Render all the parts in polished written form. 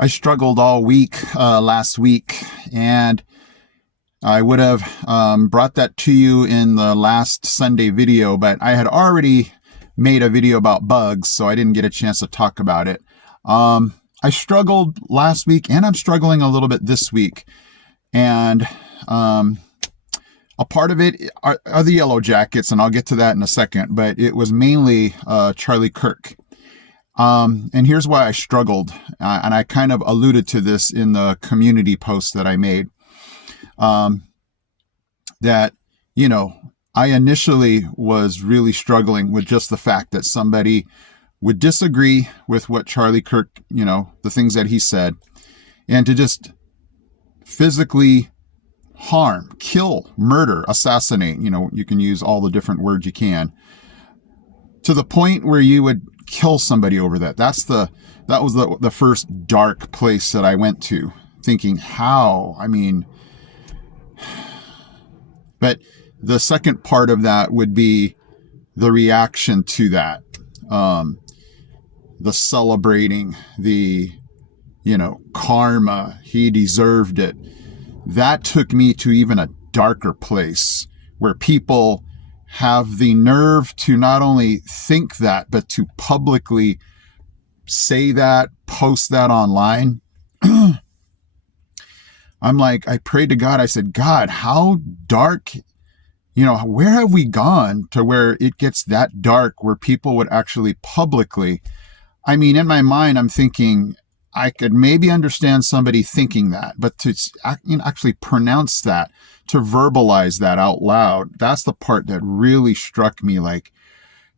I struggled all week last week, and I would have brought that to you in the last Sunday video, but I had already made a video about bugs, so I didn't get a chance to talk about it. I struggled last week, and I'm struggling a little bit this week. And a part of it are the Yellow Jackets, and I'll get to that in a second, but it was mainly Charlie Kirk. And here's why I struggled, and I kind of alluded to this in the community post that I made. That, I initially was really struggling with just the fact that somebody would disagree with what Charlie Kirk, the things that he said, and to just physically harm, kill, murder, assassinate, you can use all the different words you can, to the point where you would kill somebody over that. That was the first dark place that I went to, thinking how, but the second part of that would be the reaction to that, the celebrating, the, karma, he deserved it. That took me to even a darker place where people have the nerve to not only think that, but to publicly say that, post that online. I'm like, I prayed to God. I said, God, how dark, where have we gone to where it gets that dark where people would actually publicly, in my mind, I'm thinking I could maybe understand somebody thinking that, but to actually pronounce that, to verbalize that out loud, that's the part that really struck me like,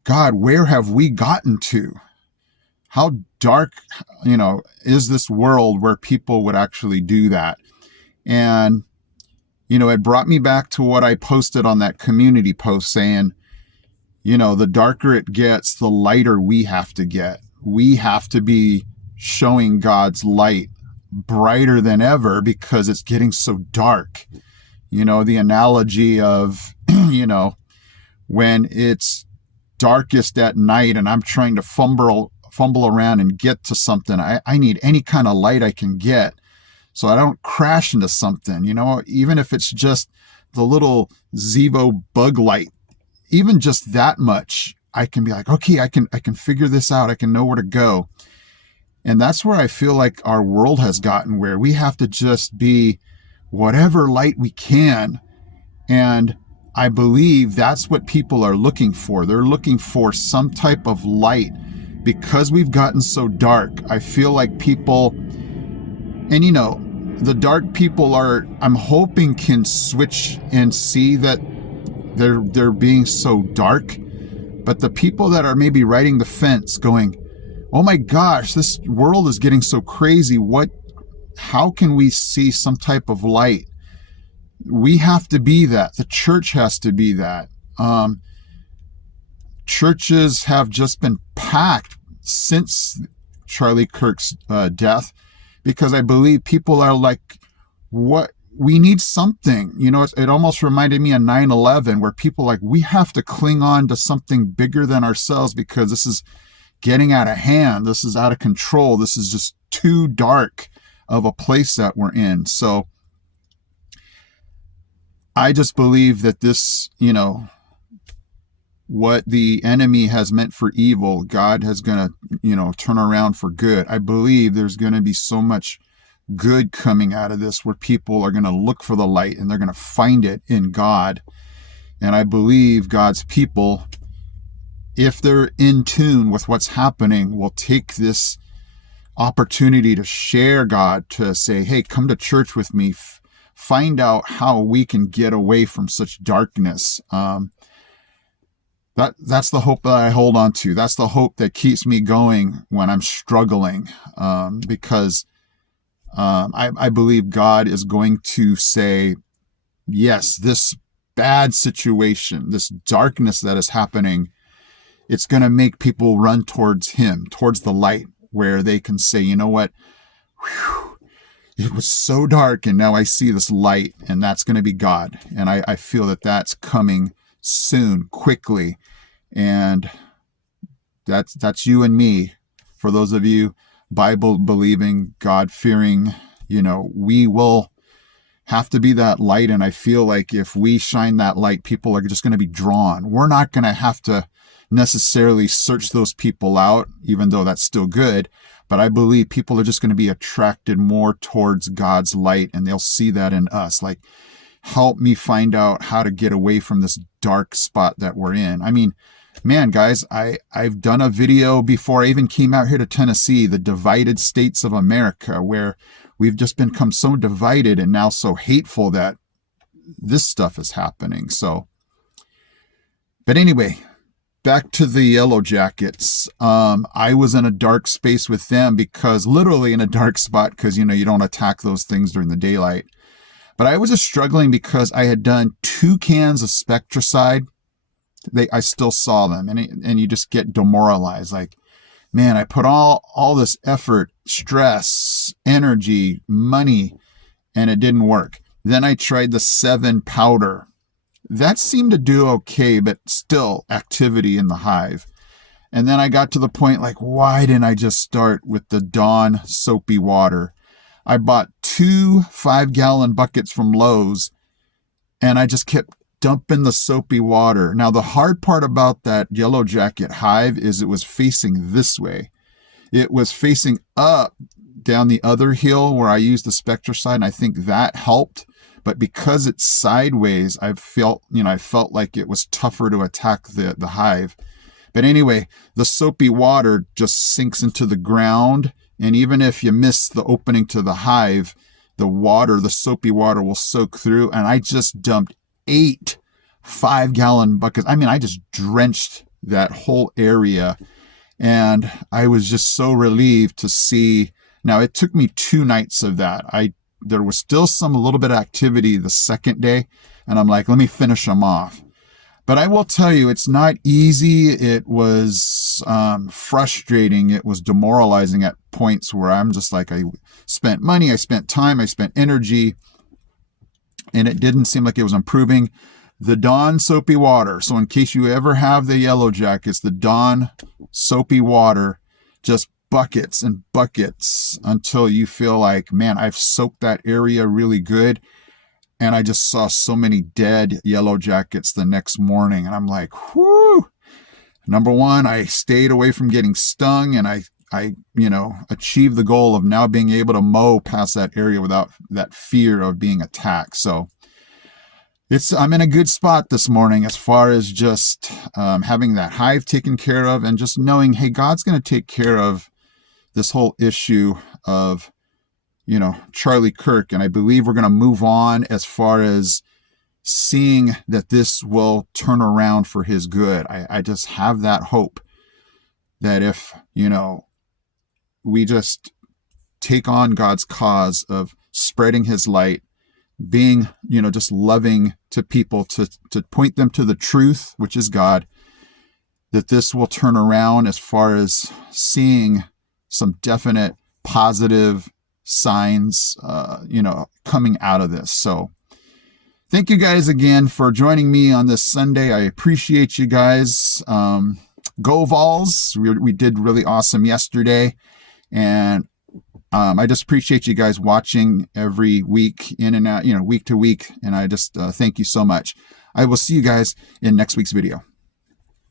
God, where have we gotten to? How dark, is this world where people would actually do that? And, it brought me back to what I posted on that community post saying, the darker it gets, the lighter we have to get. We have to be showing God's light brighter than ever because it's getting so dark. The analogy of, when it's darkest at night and I'm trying to fumble around and get to something, I need any kind of light I can get so I don't crash into something, even if it's just the little Zevo bug light, even just that much, I can be like, okay, I can figure this out. I can know where to go. And that's where I feel like our world has gotten, where we have to just be whatever light we can. And I believe that's what people are looking for. They're looking for some type of light because we've gotten so dark. I feel like people, and the dark people I'm hoping can switch and see that they're being so dark. But the people that are maybe riding the fence going, oh my gosh, this world is getting so crazy. How can we see some type of light? We have to be that. The church has to be that. Churches have just been packed since Charlie Kirk's death, because I believe people are like, what? We need something. It almost reminded me of 9/11, where people are like, we have to cling on to something bigger than ourselves because this is getting out of hand. This is out of control. This is just too dark of a place that we're in. So I just believe that this, what the enemy has meant for evil, God is going to, turn around for good. I believe there's going to be so much good coming out of this where people are going to look for the light and they're going to find it in God. And I believe God's people, if they're in tune with what's happening, will take this opportunity to share God, to say, hey, come to church with me, find out how we can get away from such darkness. That's the hope that I hold on to. That's the hope that keeps me going when I'm struggling, because I believe God is going to say, yes, this bad situation, this darkness that is happening, it's going to make people run towards him, towards the light, where they can say, you know what? Whew, it was so dark and now I see this light, and that's going to be God. And I feel that that's coming soon, quickly. And that's you and me. For those of you Bible believing, God fearing, we will have to be that light. And I feel like if we shine that light, people are just going to be drawn. We're not going to have to necessarily search those people out, even though that's still good. But I believe people are just going to be attracted more towards God's light, and they'll see that in us. Like, help me find out how to get away from this dark spot that we're in. I mean, man, guys, I've done a video before I even came out here to Tennessee, the divided states of America, where we've just become so divided and now so hateful that this stuff is happening. So, but anyway, back to the Yellow Jackets. I was in a dark space with them, because literally in a dark spot, because, you don't attack those things during the daylight. But I was just struggling because I had done 2 cans of Spectracide. I still saw them, and you just get demoralized. Like, man, I put all this effort, stress, energy, money, and it didn't work. Then I tried the 7 powder. That seemed to do okay, but still activity in the hive. And then I got to the point, like, why didn't I just start with the Dawn soapy water? I bought 2 5-gallon buckets from Lowe's, and I just kept dumping the soapy water. Now, the hard part about that Yellow Jacket hive is it was facing this way. It was facing up down the other hill where I used the Spectracide, and I think that helped. But because it's sideways, I felt like it was tougher to attack the hive. But anyway, the soapy water just sinks into the ground. And even if you miss the opening to the hive, the soapy water will soak through. And I just dumped 8 5-gallon buckets. I mean, I just drenched that whole area. And I was just so relieved to see. Now, it took me 2 nights of that. There was still a little bit of activity the second day, and I'm like, let me finish them off. But I will tell you, it's not easy. It was frustrating. It was demoralizing at points where I'm just like, I spent money, I spent time, I spent energy, and it didn't seem like it was improving. The Dawn soapy water. So in case you ever have the Yellow Jackets, the Dawn soapy water, just buckets and buckets until you feel like, man, I've soaked that area really good. And I just saw so many dead Yellow Jackets the next morning. And I'm like, whoo. Number one, I stayed away from getting stung, and I achieved the goal of now being able to mow past that area without that fear of being attacked. So I'm in a good spot this morning as far as just having that hive taken care of, and just knowing, hey, God's going to take care of this whole issue of, Charlie Kirk. And I believe we're going to move on as far as seeing that this will turn around for his good. I just have that hope that if, we just take on God's cause of spreading his light, being, just loving to people, to point them to the truth, which is God, that this will turn around as far as seeing some definite positive signs, coming out of this. So thank you guys again for joining me on this Sunday. I appreciate you guys. Go Vols. We did really awesome yesterday. And I just appreciate you guys watching every week, in and out, week to week. And I just thank you so much. I will see you guys in next week's video.